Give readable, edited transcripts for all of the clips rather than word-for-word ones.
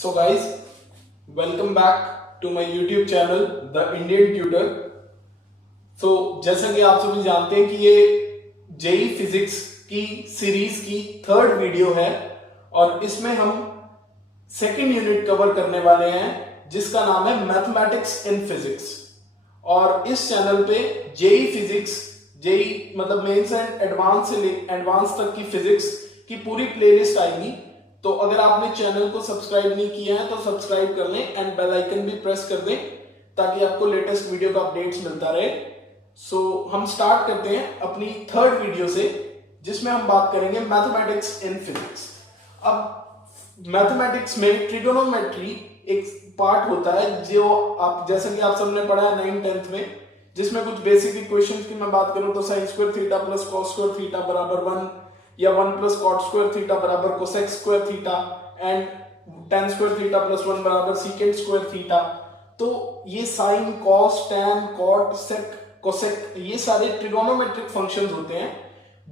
So guys, welcome back to my YouTube channel, The Indian Tutor. So जैसा कि आप सभी जानते हैं कि ये जेई फिजिक्स की सीरीज की थर्ड वीडियो है और इसमें हम सेकेंड यूनिट कवर करने वाले हैं जिसका नाम है मैथमेटिक्स इन फिजिक्स। और इस चैनल पे जेई फिजिक्स, जेई मतलब मेंस एंड एडवांस से एडवांस तक की फिजिक्स की पूरी प्लेलिस्ट आएगी। तो अगर आपने चैनल को सब्सक्राइब नहीं किया है तो सब्सक्राइब कर लें एंड बेल आइकन भी प्रेस कर दें ताकि आपको लेटेस्ट वीडियो का अपडेट्स मिलता रहे। सो हम स्टार्ट करते हैं अपनी थर्ड वीडियो से जिसमें हम बात करेंगे मैथमेटिक्स इन फिजिक्स। अब मैथमेटिक्स में ट्रिगोनोमेट्री एक पार्ट होता है जो आप जैसे कि आप सबने पढ़ा है 9th-10th में, जिसमें कुछ बेसिक इक्वेशंस की मैं बात करूं तो sin square theta plus cos square theta बराबर 1 या 1 प्लस cot स्क्वायर थीटा बराबर cosec square theta and tan square theta plus 1 बराबर secant स्क्वायर थीटा। तो ये sin, cos, tan, cot, sec, cosec ये सारे ट्रिगोनोमेट्रिक फंक्शंस होते हैं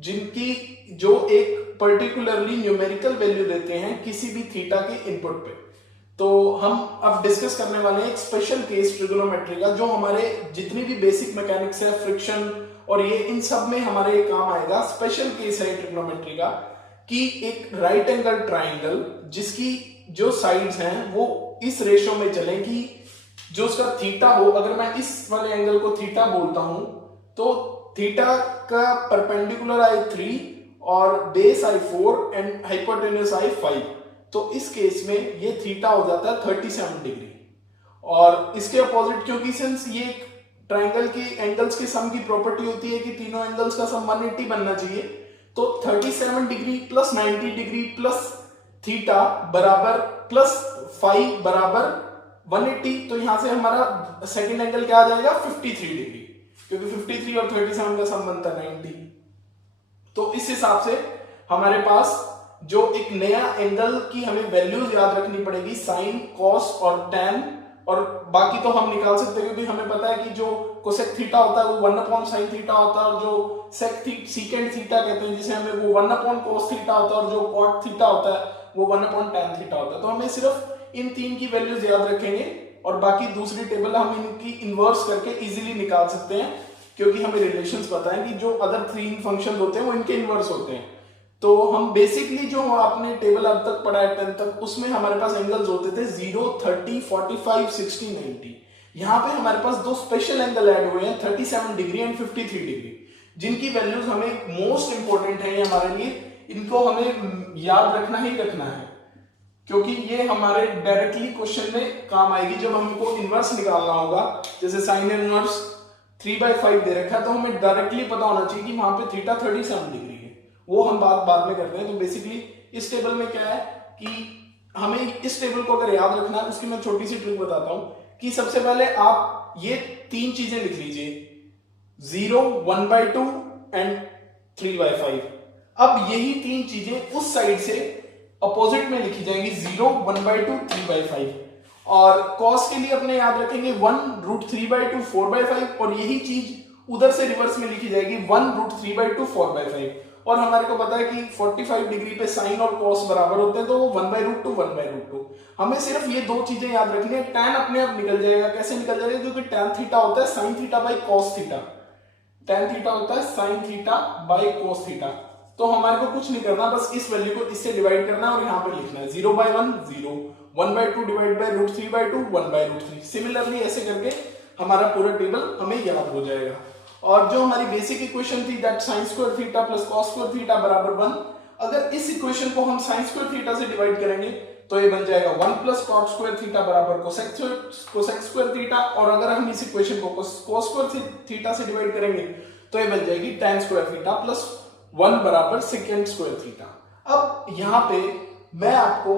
जिनकी जो एक पर्टिकुलरली न्यूमेरिकल वैल्यू देते हैं किसी भी थीटा के इनपुट पे। तो हम अब डिस्कस करने वाले हैं एक स्पेशल केस ट्रिगोनोमेट्री का जो हमारे जितनी भी बेसिक मैकेनिक्स है, फ्रिक्शन और ये इन सब में हमारे काम आएगा। स्पेशल केस है ट्रिगोनोमेट्री का कि एक राइट एंगल ट्राइंगल जिसकी जो साइड्स हैं वो इस रेशो में चले कि जो उसका थीटा हो, अगर मैं इस वाले एंगल को थीटा बोलता हूं तो थीटा का परपेंडिकुलर आई 3 और बेस आई 4 एंड हाइपोटेन्यूस आई 5। तो इस केस में ये थीटा हो जाता है 37 डिग्री। और इसके अपोजिट क्योंकि सिंस ये एक ट्राइंगल की एंगल्स के सम की प्रॉपर्टी होती है कि तीनों एंगल्स का सम 180 बनना चाहिए, तो 37 degree plus 90 degree plus theta बराबर प्लस 5 बराबर 180। तो यहां से हमारा सेकेंड एंगल क्या आ जाएगा 53 डिग्री, क्योंकि 53 और 37 का सम बनता है 90। तो इस हिसाब से हमारे पास जो एक नया एंगल की हमें वैल्यूज याद रखनी पड़ेगी, साइन, कॉस और टैन, और बाकी तो हम निकाल सकते हैं क्योंकि हमें पता है कि जो कोसेक थीटा होता है वो 1/sin थीटा होता है और जो सीकेंट थीटा कहते हैं जिसे हमें वो 1/cos थीटा होता है और जो कॉट थीटा होता है वो 1/tan थीटा होता है। तो हमें सिर्फ इन तीन की वैल्यूज याद रखेंगे और बाकी दूसरी टेबल हम इनकी इनवर्स करके इजीली निकाल सकते हैं क्योंकि हमें रिलेशंस पता है कि जो अदर 3 फंक्शन होते हैं वो इनके इनवर्स होते हैं। तो हम बेसिकली जो आपने टेबल अब तक पढ़ा है 10th तक, उसमें हमारे पास एंगल्स होते थे 0, 30, 45, 60, 90। यहाँ पे हमारे पास दो स्पेशल एंगल ऐड हुए हैं 37 डिग्री एंड 53 डिग्री, जिनकी वैल्यूज हमें मोस्ट इंपोर्टेंट है हमारे लिए। इनको हमें याद रखना ही रखना है क्योंकि ये हमारे डायरेक्टली क्वेश्चन में काम आएगी जब हमको इनवर्स निकालना होगा। जैसे साइन इनवर्स 3/5 दे रखा है तो हमें डायरेक्टली पता होना चाहिए कि वहां पे थीटा 37 डिग्री है, वो हम बाद में करते हैं। तो बेसिकली इस टेबल में क्या है कि हमें इस टेबल को अगर याद रखना है उसकी मैं छोटी सी ट्रिक बताता हूं कि सबसे पहले आप ये 3 चीजें लिख लीजिए, 0, 1/2 एंड 3/5। अब यही 3 चीजें उस साइड से अपोजिट में लिखी जाएंगी, 0, 1/2, 3/5। और कॉस के लिए अपने याद रखेंगे 1√3/2, 4/5 और यही चीज उधर से रिवर्स में लिखी जाएगी 1√3/2, 4/5। और हमारे को पता है कि 45 डिग्री पे साइन और कॉस बराबर होते हैं तो 1/√2, 1/√2। हमें सिर्फ ये 2 चीजें याद रखनी है। टैन अपने आप निकल जाएगा। कैसे निकल जाएगा? क्योंकि टैन थीटा होता है sine theta by cos theta, tan theta होता है sine theta by cos theta. तो हमारे को कुछ नहीं करना, बस इस वैल्यू को इससे डिवाइड करना है और यहाँ पे लिखना है 0/1 0, 1/2 डिवाइड बाई √3/2, 1/√3। सिमिलरली ऐसे करके हमारा पूरा टेबल हमें याद हो जाएगा। और जो हमारी बेसिक इक्वेशन थी that sin square theta plus cos square theta बराबर 1, अगर इस इक्वेशन को हम sin स्क्वायर थीटा से डिवाइड करेंगे तो ये बन जाएगा 1 प्लस cot स्क्वायर थीटा बराबर cosec स्क्वायर थीटा, और अगर हम इस इक्वेशन को cos स्क्वायर थीटा से डिवाइड करेंगे तो ये बन जाएगी tan स्क्वायर थीटा प्लस 1 बराबर secant स्क्वायर थीटा। अब यहाँ पे मैं आपको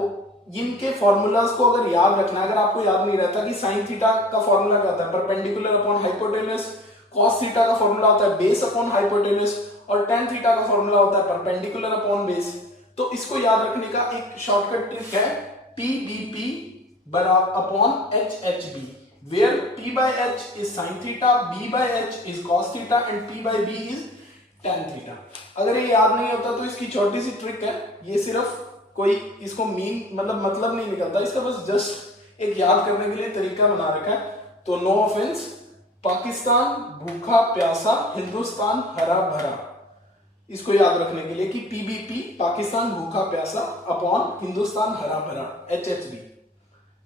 इनके फॉर्मूलाज को अगर याद रखना है, अगर आपको याद नहीं रहता कि sin थीटा का फॉर्मूला क्या होता है, perpendicular upon hypotenuse, cos theta का फॉर्मूला होता है बेस अपॉन हाइपोटेन्यूस और tan थीटा का फॉर्मूला होता है परपेंडिकुलर अपॉन बेस। तो इसको याद रखने का एक शॉर्टकट ट्रिक है PBP upon HHB, where P/H is sin theta, B/H is cos theta and P/B is tan theta. अगर ये याद नहीं होता तो इसकी छोटी सी ट्रिक है, ये सिर्फ कोई इसको मीन मतलब नहीं निकलता इसका, बस जस्ट एक याद करने के लिए तरीका बना रखा है। तो नो ऑफेंस, पाकिस्तान भूखा प्यासा, हिंदुस्तान हरा भरा, इसको याद रखने के लिए कि पीबीपी पाकिस्तान भूखा प्यासा अपॉन हिंदुस्तान हरा भरा, HHB।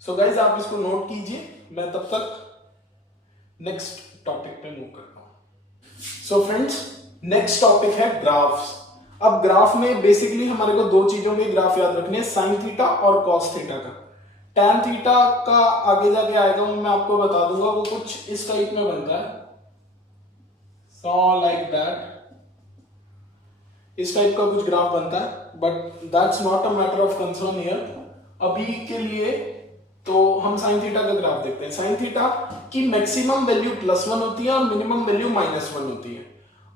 सो गाइज आप इसको नोट कीजिए, मैं तब तक नेक्स्ट टॉपिक पे मूव करता हूं। सो फ्रेंड्स, नेक्स्ट टॉपिक है ग्राफ्स। अब ग्राफ में बेसिकली हमारे को दो चीजों के ग्राफ याद रखने हैं, साइन थीटा और कॉस थीटा का। टैन थीटा का आगे जाके आएगा, वो मैं आपको बता दूंगा, वो कुछ इस टाइप में बनता है, सो लाइक दैट, इस टाइप का कुछ ग्राफ बनता है, but that's not a matter of concern here. अभी के लिए तो हम साइन थीटा का ग्राफ देखते हैं। साइन थीटा की मैक्सिमम वैल्यू +1 होती है और मिनिमम वैल्यू -1 होती है,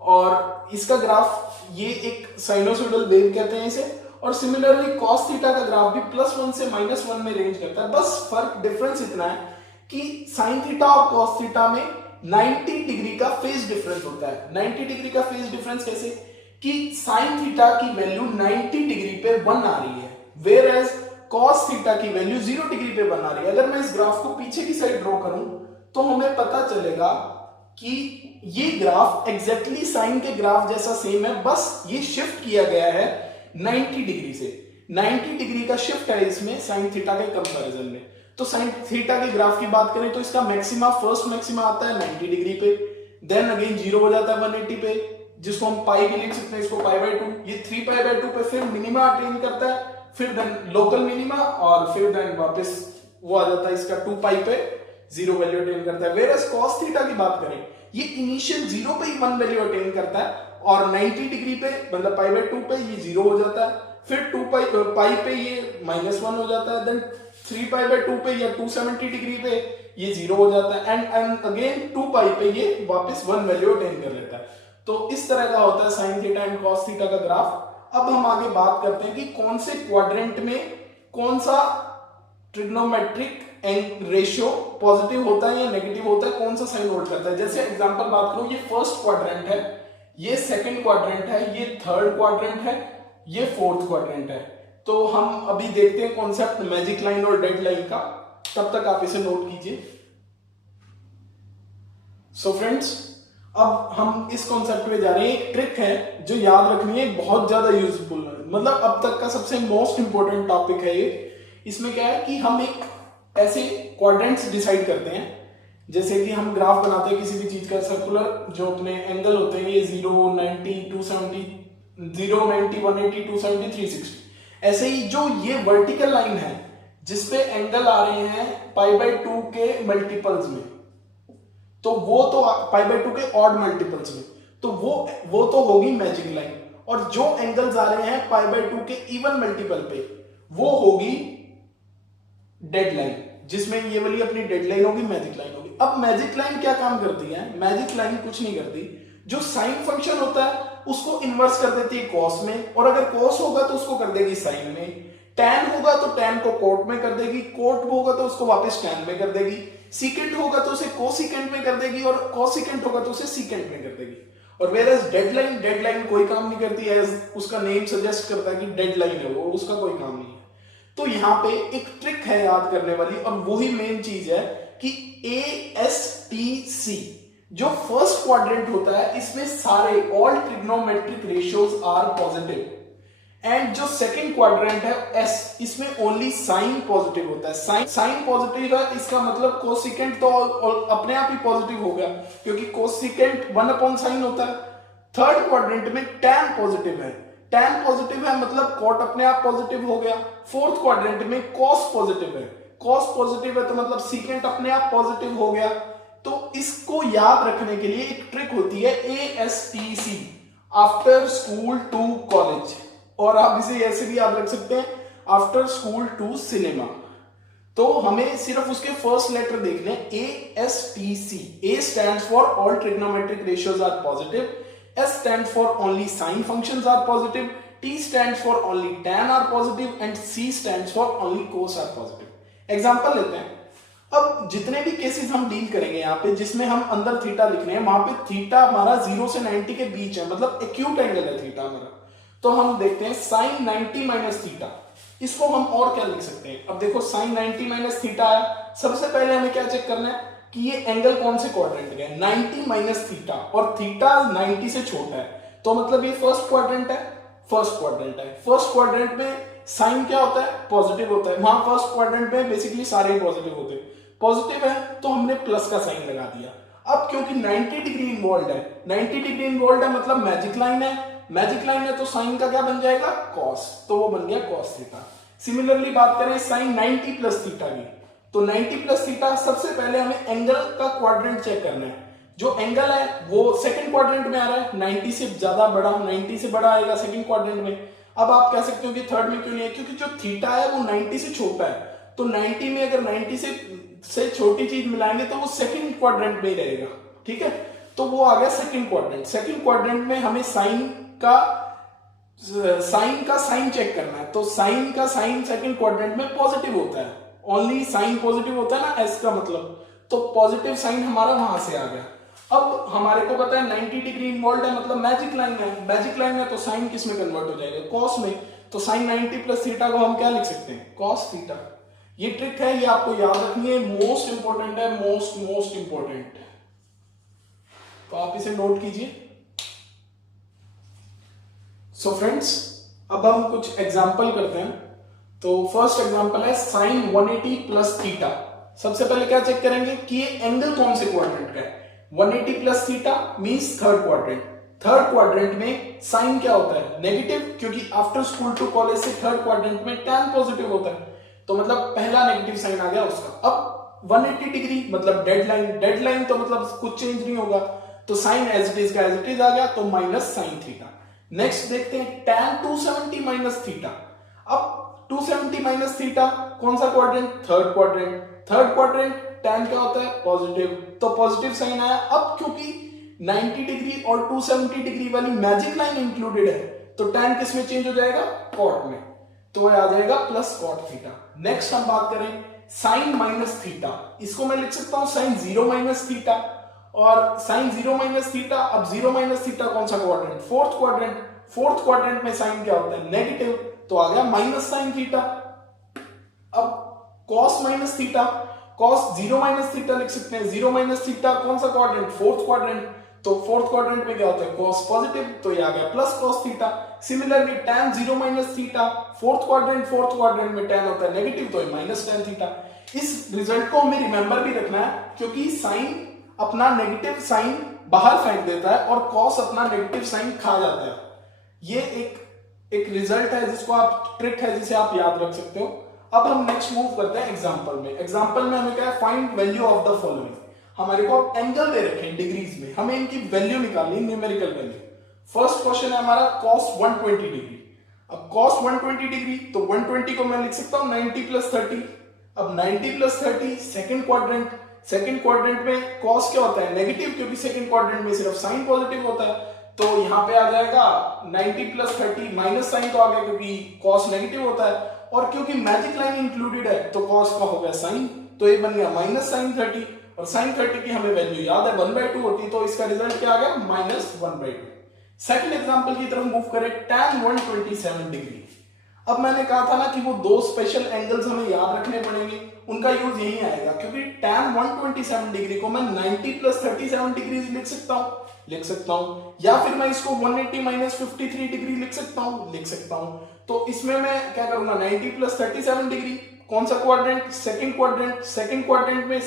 और इसका ग्राफ ये एक साइनोसॉइडल वेव कहते हैं इसे। और सिमिलरली कॉस थीटा का ग्राफ भी +1 से -1 में रेंज करता है। बस फर्क डिफरेंस इतना है कि साइन थीटा और कॉस थीटा में 90 डिग्री का फेज डिफरेंस होता है। 90 डिग्री का फेज डिफरेंस कैसे कि साइन थीटा की वैल्यू 90 डिग्री पे 1 आ रही है, वेयर एज कॉस थीटा की वैल्यू 0 डिग्री पे 1 आ रही है। अगर मैं इस ग्राफ को पीछे की साइड ड्रॉ करूं तो हमें पता चलेगा कि ये ग्राफ एग्जैक्टली साइन के ग्राफ जैसा सेम है, बस ये शिफ्ट किया गया है 90 डिग्री से। 90 डिग्री का शिफ्ट है इसमें साइन थीटा के कंपैरिजन में। तो साइन थीटा के ग्राफ की बात करें तो इसका मैक्सिमा, फर्स्ट मैक्सिमा आता है 90 डिग्री पे, देन अगेन 0 हो जाता है 180 पे, जिसको हम पाई भी लिख सकते हैं, इसको π/2, ये 3π/2 पे फिर मिनिमा अटेन करता है, फिर देन लोकल मिनिमा, और फिर देन वापस वो आ जाता है इसका 2π पे 0 वैल्यू अटेन करता है। वेयर एज कॉस थीटा की बात करें, ये इनिशियल 0 पे ही 1 वैल्यू अटेन करता है, और 90 डिग्री पे मतलब π/2 पे ये 0 हो जाता है, फिर 2π पे ये -1 हो जाता है, देन 3π/2 पे या 270 डिग्री पे ये 0 हो जाता है, एंड अगेन 2π पे ये वापस 1 वैल्यू अटेन कर लेता है। तो इस तरह का होता है sine theta and cos theta का ग्राफ। अब हम आगे बात करते हैं कि कौन से क्वाड्रेंट में कौन सा ट्रिग्नोमेट्रिक रेशियो पॉजिटिव होता है या नेगेटिव होता है, कौन सा साइन होल्ड करता है। जैसे एग्जांपल बात करूं, ये फर्स्ट क्वाड्रेंट है, ये सेकंड क्वाड्रेंट है, ये थर्ड क्वाड्रेंट है, ये फोर्थ क्वाड्रेंट है। तो हम अभी देखते हैं कॉन्सेप्ट मैजिक लाइन और डेड लाइन का, तब तक आप इसे नोट कीजिए। सो फ्रेंड्स, अब हम इस कॉन्सेप्ट पे जा रहे हैं। एक ट्रिक है जो याद रखनी है, बहुत ज्यादा यूजफुल है, मतलब अब तक का सबसे मोस्ट इंपॉर्टेंट टॉपिक है ये। इसमें क्या है कि हम एक ऐसे क्वाड्रेंट्स डिसाइड करते हैं, जैसे कि हम ग्राफ बनाते हैं किसी भी चीज का, सर्कुलर जो अपने एंगल होते हैं, ये 0, 90, 270, 0, 90, 180, 270, 360। ऐसे ही जो ये वर्टिकल लाइन है जिसपे एंगल आ रहे हैं π/2 के मल्टीपल्स में, तो वो तो π/2 के ऑड मल्टीपल्स में, तो वो तो होगी मैजिक लाइन। और जो एंगल्स आ रहे हैं π/2 के इवन मल्टीपल पे, वो होगी डेड लाइन, जिसमें ये वाली अपनी डेड लाइन होगी, मैजिक लाइन होगी। अब मैजिक लाइन क्या काम करती है? मैजिक लाइन कुछ नहीं करती, जो साइन फंक्शन होता है उसको इन्वर्स कर देती है कॉस में, और अगर कॉस होगा तो उसको कर देगी साइन में, टैन होगा तो टैन को कोट में कर देगी, कोट होगा तो उसको वापस टैन में कर देगी, सीकेंट होगा तो उसे कोसिकेंट में कर देगी, और कोसिकेंट होगा तो उसे सीकेंट में कर देगी। और वेयरएज डेड लाइन कोई काम नहीं करती, एज उसका नेम सजेस्ट करता है कि डेड लाइन है वो, उसका कोई काम नहीं है। तो यहां पे एक ट्रिक है याद करने वाली, और वही मेन चीज है कि ASTC जो फर्स्ट क्वाड्रेंट होता है, इसमें सारे all trigonometric ratios are positive, and जो सेकंड क्वाड्रेंट है S, इसमें ओनली साइन पॉजिटिव होता है। साइन पॉजिटिव है, इसका मतलब कोसिकेंट तो अपने आप ही पॉजिटिव हो गया, क्योंकि कोसिकेंट 1/sin होता है। थर्ड क्वाड्रेंट में टैन पॉजिटिव है, टैन पॉजिटिव है मतलब कोट अपने आप पॉजिटिव हो गया। फोर्थ क्वाड्रेंट में कॉस पॉजिटिव है, कॉस पॉजिटिव है तो मतलब सीकेंट अपने आप पॉजिटिव हो गया। तो इसको याद रखने के लिए एक ट्रिक होती है ASTC, after school to college, और आप इसे ऐसे भी याद रख सकते हैं, आफ्टर स्कूल टू सिनेमा। तो हमें सिर्फ उसके फर्स्ट लेटर देखने, ASTC। A stands for all trigonometric ratios are positive, S stands for only sine functions are positive, T stands for only tan are positive, and C stands for only cos are positive. Example लेते हैं। अब जितने भी cases हम deal करेंगे यहाँ पे, जिसमें हम अंदर थीटा लिख रहे हैं, वहां पे थीटा हमारा 0 से 90 के बीच है, मतलब एक्यूट एंगल है थीटा हमारा। तो हम देखते हैं साइन 90 माइनस थीटा, इसको हम और क्या लिख सकते हैं, अब देखो साइन 90 माइनस थीटा आया, सबसे पहले हमें क्या चेक करना है कि ये एंगल कौन से क्वाड्रेंट का है, 90 माइनस थीटा, और थीटा 90 से छोटा है, तो मतलब ये फर्स्ट क्वाड्रेंट है, फर्स्ट क्वाड्रेंट है। फर्स्ट क्वाड्रेंट में साइन क्या होता है, पॉजिटिव होता है, वहां फर्स्ट क्वाड्रेंट में बेसिकली सारे ही पॉजिटिव होते हैं, पॉजिटिव है तो हमने प्लस का साइन लगा दिया। अब क्योंकि 90 डिग्री इन्वॉल्व है, 90 डिग्री इन्वॉल्व है मतलब मैजिक लाइन है, मैजिक लाइन है तो साइन का क्या बन जाएगा, कॉस, तो वो बन गया कॉस थीटा। सिमिलरली बात करें साइन 90 प्लस थीटा की, तो 90 प्लस थीटा, सबसे पहले हमें एंगल का क्वाड्रेंट चेक करना है, जो एंगल है वो सेकंड क्वाड्रेंट में आ रहा है, 90 से ज्यादा बड़ा, 90 से बड़ा आएगा सेकंड क्वाड्रेंट में। अब आप कह सकते हो कि थर्ड में क्यों नहीं है, क्योंकि जो थीटा है वो 90 से छोटा है, तो 90 में अगर 90 से छोटी चीज मिलाएंगे तो वो सेकंड क्वाड्रेंट में ही रहेगा, ठीक है, तो वो आ गया सेकंड क्वाड्रेंट। सेकंड क्वाड्रेंट में हमें साइन का साइन चेक करना है, तो साइन का साइन सेकंड क्वाड्रेंट में पॉजिटिव होता है, ओनली साइन पॉजिटिव होता है ना, एस का मतलब, तो पॉजिटिव साइन हमारा वहां से आ गया। अब हमारे को पता है 90 डिग्री इन्वॉल्व है मतलब मैजिक लाइन है, मैजिक लाइन है तो साइन किस में कन्वर्ट हो जाएगा, कॉस में, तो साइन 90 प्लस थीटा को हम क्या लिख सकते हैं, कॉस थीटा। ये ट्रिक है, ये आपको याद रखनी है, मोस्ट इंपॉर्टेंट है, मोस्ट इंपॉर्टेंट, तो आप इसे नोट कीजिए। सो फ्रेंड्स, अब हम कुछ एग्जाम्पल करते हैं। तो फर्स्ट एग्जाम्पल है साइन 180 प्लस थीटा। सबसे पहले क्या चेक करेंगे कि ये एंगल कौन से क्वाड्रेंट का है, 180 plus theta means third quadrant. Third quadrant में साइन क्या होता है, नेगेटिव, क्योंकि आफ्टर स्कूल टू कॉलेज से थर्ड क्वाड्रेंट में tan पॉजिटिव होता है, तो मतलब पहला नेगेटिव साइन आ गया उसका। अब 180 डिग्री मतलब डेड लाइन, डेड लाइन तो मतलब कुछ चेंज नहीं होगा, तो साइन एज इट इज का एज इट इज आ गया, तो माइनस साइन थीटा। नेक्स्ट देखते हैं tan 270 माइनस थीटा। अब 270 माइनस थीटा कौन सा quadrant, third quadrant, third quadrant tan क्या होता है, पॉजिटिव, तो पॉजिटिव साइन आया। अब क्योंकि 90 डिग्री और 270 डिग्री वाली मैजिक लाइन इंक्लूडेड है, तो tan किस में चेंज हो जाएगा, कॉट में, तो आ जाएगा प्लस कॉट थीटा। नेक्स्ट हम बात करें साइन माइनस थीटा, इसको मैं लिख सकता हूं साइन 0 माइनस थीटा, और साइन 0 माइनस थीटा, अब 0 माइनस थीटा कौन सा quadrant, fourth quadrant, fourth quadrant में साइन क्या होता है, नेगेटिव, तो आ गया माइनस साइन थीटा। अब cos minus theta, cos 0 minus theta लिख सकते हैं, 0 माइनस थीटा कौन सा क्वाड्रेंट, फोर्थ क्वाड्रेंट, तो फोर्थ क्वाड्रेंट में क्या होता है, कॉस पॉजिटिव, तो ये आ गया plus cos theta. Similarly tan 0 minus theta, fourth quadrant में tan होता है नेगेटिव, तो माइनस tan थीटा। इस रिजल्ट को हमें रिमेंबर भी रखना है, क्योंकि साइन अपना नेगेटिव साइन बाहर फेंक देता है और कॉस अपना नेगेटिव साइन खा जाता है। ये एक रिजल्ट है जिसको आप, ट्रिक है जिसे आप याद रख सकते हो। अब हम नेक्स्ट मूव करते हैं एग्जांपल में। एग्जांपल में हमें क्या है, find value of the following. हमारे को एंगल दे रखे हैं डिग्रीज में, हमें इनकी वैल्यू निकालनी, न्यूमेरिकल वैल्यू। फर्स्ट क्वेश्चन है हमारा cos 120 डिग्री। अब cos 120 डिग्री, तो 120 को मैं लिख सकता हूं 90 प्लस 30। अब 90 plus 30 second quadrant, second quadrant में cos क्या होता है, नेगेटिव, क्योंकि सेकेंड क्वाड्रेंट में सिर्फ साइन पॉजिटिव होता है, तो यहां पे आ जाएगा 90 प्लस 30, माइनस साइन तो आ गया क्योंकि cos नेगेटिव होता है, और क्योंकि मैजिक लाइन इंक्लूडेड है तो cos का हो गया साइन, तो ये बन गया माइनस साइन 30, और साइन 30 की हमें वैल्यू याद है 1/2 होती है, तो इसका रिजल्ट क्या आ गया, माइनस 1/2। सेकंड एग्जांपल की तरफ मूव करें, tan 127 डिग्री। अब मैंने कहा था ना कि वो दो स्पेशल एंगल्स हमें याद रखने पड़ेंगे, उनका यूज यही आएगा, क्योंकि tan 127 डिग्री को मैं 90 प्लस 37 डिग्री लिख सकता हूं, या फिर मैं इसको 180 माइनस 53 डिग्री लिख सकता हूं। तो इसमें मैं क्या करूंगा, 90 प्लस 37 डिग्री, कौन सा quadrant, second quadrant, second quadrant में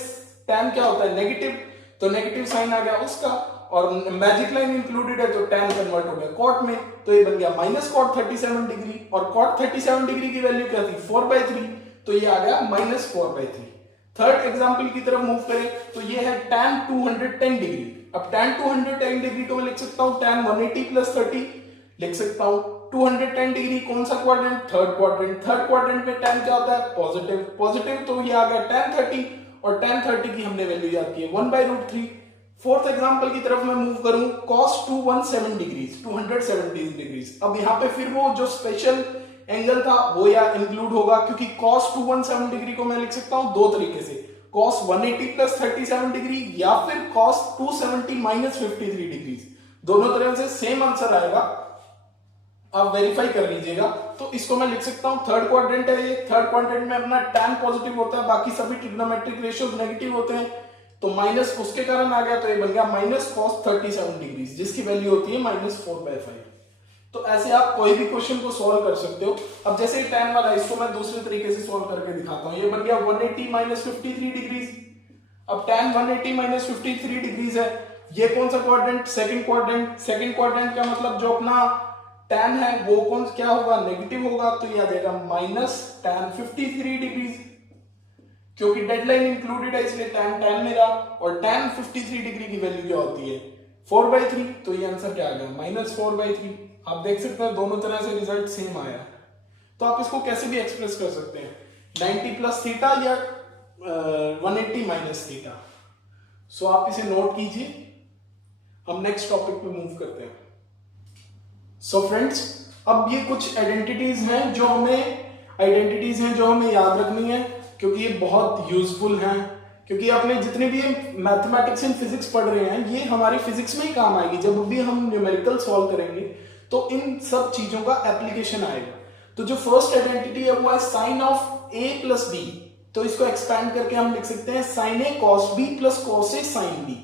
tan क्या होता है, नेगेटिव, तो नेगेटिव साइन आ गया उसका, और मैजिक लाइन इंक्लूडेड है तो tan कन्वर्ट हो गया कॉट में, तो ये बन गया माइनस कॉट 37 डिग्री, और कॉट 37 डिग्री की वैल्यू क्या थी, 4/3, तो ये आ गया माइनस 4/3। थर्ड एग्जांपल की तरफ मूव करें, तो ये है tan 210 डिग्री। अब tan 210 डिग्री को मैं लिख सकता हूं tan 180 प्लस 30 लिख सकता हूं। 210 डिग्री कौन सा quadrant, third quadrant, third quadrant में tan क्या होता है, पॉजिटिव, तो ये आ गया tan 30, और tan 30 की हमने वैल्यू याद की है 1/√3। फोर्थ एग्जांपल की तरफ मैं मूव करूं, cos 217 डिग्री। अब यहां पे फिर वो जो स्पेशल एंगल था वो या इंक्लूड होगा, क्योंकि cos 217 डिग्री को मैं लिख सकता हूं दो तरीके से, cos 180 प्लस 37 डिग्री, या फिर cos 270 माइनस 53 डिग्री। दोनों तरह से सेम आंसर आएगा, आप वेरीफाई कर लीजिएगा। तो इसको मैं लिख सकता हूँ, थर्ड क्वाड्रेंट है ये, थर्ड क्वाड्रेंट में अपना tan पॉजिटिव होता है, बाकी सभी ट्रिग्नोमेट्रिक रेशियोज नेगेटिव होते हैं, तो माइनस उसके कारण आ गया, तो ये बन गया माइनस cos 37 डिग्री, जिसकी वैल्यू होती है -4/5। तो ऐसे आप कोई भी क्वेश्चन को सॉल्व कर सकते हो। अब जैसे tan वाला, इसको मैं दूसरे तरीके से सॉल्व करके दिखाता हूँ। ये बन गया 180 -53 डिग्रीज। अब tan 180 -53 डिग्रीज है, ये कौन सा quadrant? Second quadrant. Second quadrant का मतलब जो अपना tan है वो कौन क्या होगा? नेगेटिव होगा, तो ये आ जाएगा -tan 53 डिग्रीज, क्योंकि डेडलाइन इंक्लूडेड है इसलिए tan मेरा, और tan 53 डिग्री की वैल्यू क्या होती है? 4/3। तो ये आंसर क्या आ गया? -4/3। आप देख सकते हैं दोनों तरह से रिजल्ट सेम आया। तो आप इसको कैसे भी एक्सप्रेस कर सकते हैं, 90 + थीटा या 180 - थीटा। सो आप इसे नोट कीजिए। हम नेक्स्ट टॉपिक पे मूव करते हैं। सो फ्रेंड्स, अब ये कुछ आइडेंटिटीज हैं जो हमें याद रखनी है, क्योंकि ये बहुत यूजफुल हैं। क्योंकि आपने जितने भी मैथमेटिक्स एंड फिजिक्स पढ़ रहे हैं, ये हमारी फिजिक्स में ही काम आएगी। जब भी हम न्यूमेरिकल सॉल्व करेंगे तो इन सब चीजों का एप्लीकेशन आएगा। तो जो फर्स्ट आइडेंटिटी है वो है साइन ऑफ a + b। तो इसको एक्सपैंड करके हम लिख सकते हैं sin a cos b + cos a sin b।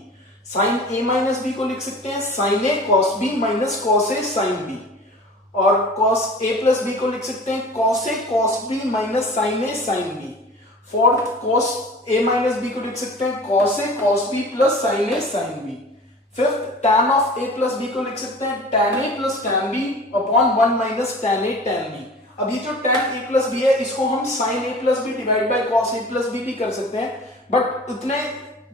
sin a - b को लिख सकते हैं sin a cos b - cos a sin b, और cos a + b को लिख सकते हैं cos a cos b - sin a sin b। Fourth, cos a - b को लिख सकते हैं cos a cos b + sin a sin b। Fifth, tan of a + b को लिख सकते हैं tan a + tan b upon 1 - tan a tan b। अब ये जो tan a + b है, इसको हम sin a + b divide by cos a + b भी कर सकते हैं, बट उतने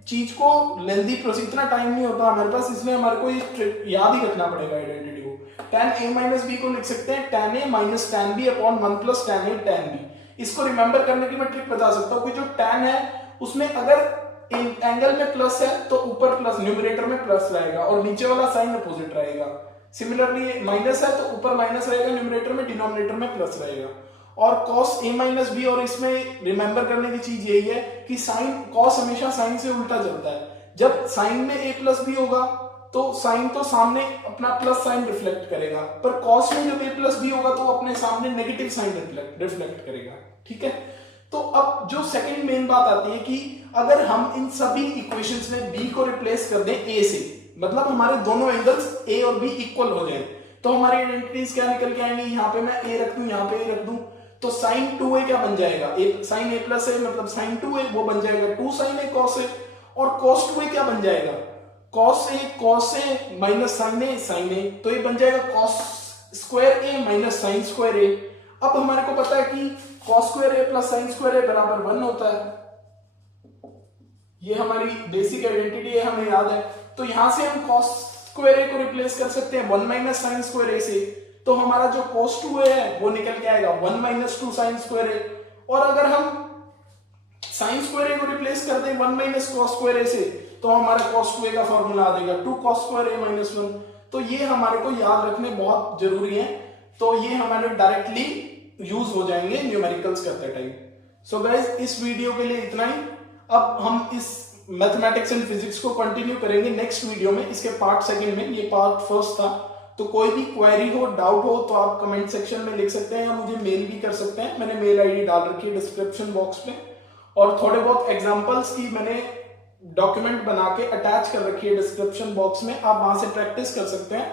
चीज को लेंदी प्रोसेस, इतना टाइम नहीं होता हमारे पास, इसलिए हमारे को ये याद ही रखना पड़ेगा आइडेंटिटी को। tan a - b को लिख सकते हैं tan a - tan b upon 1 + tan a tan b। इसको रिमेंबर करने की मैं ट्रिक बता सकता हूँ कि जो tan है उसमें अगर एंगल में प्लस है तो ऊपर प्लस, न्यूमरेटर में प्लस रहेगा, और नीचे वाला साइन अपोजिट रहेगा। सिमिलरली माइनस है तो ऊपर माइनस रहेगा न्यूमरेटर में, डिनोमिनेटर में प्लस रहेगा। और cos a - b, और इसमें रिमेंबर करने की चीज यही है कि साइन, cos हमेशा साइन से उल्टा चलता है। जब साइन में a + b होगा तो साइन तो सामने अपना प्लस साइन रिफ्लेक्ट करेगा, पर cos में जब a + b होगा तो अपने सामने नेगेटिव साइन रिफ्लेक्ट करेगा। ठीक है, तो अब जो सेकंड मेन बात आती है कि अगर हम इन सभी इक्वेशंस में b को रिप्लेस कर दें a से, मतलब हमारे दोनों एंगल्स a और b इक्वल हो जाए, तो हमारी आइडेंटिटीज क्या निकल के आएंगी? यहाँ पे मैं a रख दूं, यहाँ पे a रख दूं, तो sin 2a क्या बन जाएगा? sin a + a मतलब sin 2a, वो बन जाएगा 2 sin a cos a, और cos 2a क्या बन जाएगा? cos a - sin a sin a, तो ये बन जाएगा cos square a - sin square a। अब हमारे को पता है कि cos square a + sin square a = 1 होता है। ये हमारी बेसिक आइडेंटिटी है, हमें याद है। तो यहां से हम cos square a को रिप्लेस कर सकते हैं 1 - sin square a से, तो हमारा जो cos 2a है वो निकल के आएगा 1 - 2 sin square a। और अगर हम sin square a को रिप्लेस कर दें 1 - cos square a से, तो हमारा cos 2a का फॉर्मूला आ जाएगा 2 cos square a - 1। तो ये हमारे को याद रखने बहुत जरूरी है, तो ये हमारे डायरेक्टली यूज हो जाएंगे न्यूमेरिकल्स करते टाइम। सो गाइस, इस वीडियो के लिए इतना ही। अब हम इस मैथमेटिक्स एंड फिजिक्स को कंटिन्यू करेंगे नेक्स्ट वीडियो में, इसके पार्ट सेकंड में। ये पार्ट फर्स्ट था। तो कोई भी क्वेरी हो, डाउट हो, तो आप कमेंट सेक्शन में लिख सकते हैं या मुझे मेल भी कर सकते हैं। मैंने मेल आईडी डाल रखी है डिस्क्रिप्शन बॉक्स में, और थोड़े बहुत एग्जांपल्स की मैंने डॉक्यूमेंट बना के अटैच कर रखी है डिस्क्रिप्शन बॉक्स में, आप वहां से प्रैक्टिस कर सकते हैं।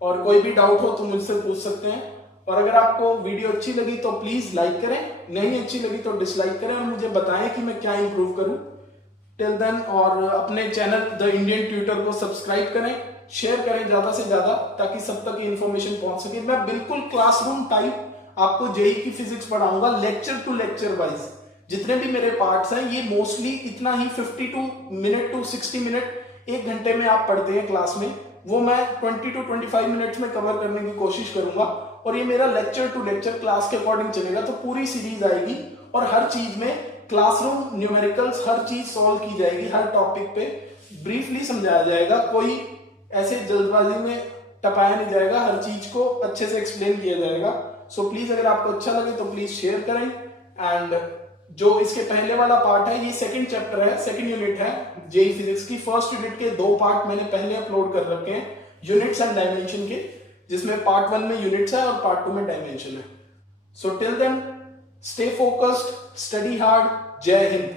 और कोई भी डाउट हो तो मुझसे पूछ सकते हैं। और अगर आपको वीडियो अच्छी लगी तो प्लीज लाइक करें, नहीं अच्छी लगी तो डिसलाइक करें, और मुझे बताएं कि मैं क्या इंप्रूव करूं। टिल देन, और अपने चैनल द इंडियन ट्यूटर को सब्सक्राइब करें, शेयर करें ज्यादा से ज्यादा, ताकि सब तक इंफॉर्मेशन पहुंच सके। मैं बिल्कुल क्लासरूम टाइप आपको जेई की फिजिक्स पढ़ाऊंगा, लेक्चर टू लेक्चर वाइज। जितने भी मेरे पार्ट्स हैं ये मोस्टली इतना ही 52 मिनट टू 60 मिनट, 1 घंटे में आप पढ़ते हैं क्लास में, वो मैं 20 to 25 मिनट्स में कवर करने की कोशिश करूंगा। और ये मेरा लेक्चर टू लेक्चर क्लास के अकॉर्डिंग चलेगा, तो पूरी सीरीज आएगी, और हर चीज में क्लासरूम न्यूमेरिकल्स हर चीज सॉल्व की जाएगी, हर टॉपिक पे ब्रीफली समझाया जाएगा, कोई ऐसे जल्दबाजी में टपाया नहीं जाएगा, हर चीज को अच्छे से एक्सप्लेन किया जाएगा। सो प्लीज, अगर आपको अच्छा लगे तो प्लीज शेयर करें। एंड जो इसके पहले वाला पार्ट है, ये सेकंड चैप्टर है, सेकंड यूनिट है जेई फिजिक्स की। फर्स्ट यूनिट के 2 पार्ट मैंने पहले अपलोड कर रखे हैं, यूनिट्स एंड डायमेंशन के, जिसमें पार्ट 1 में यूनिट्स है और पार्ट 2 में डायमेंशन है। So till then stay focused, study hard, जय हिंद।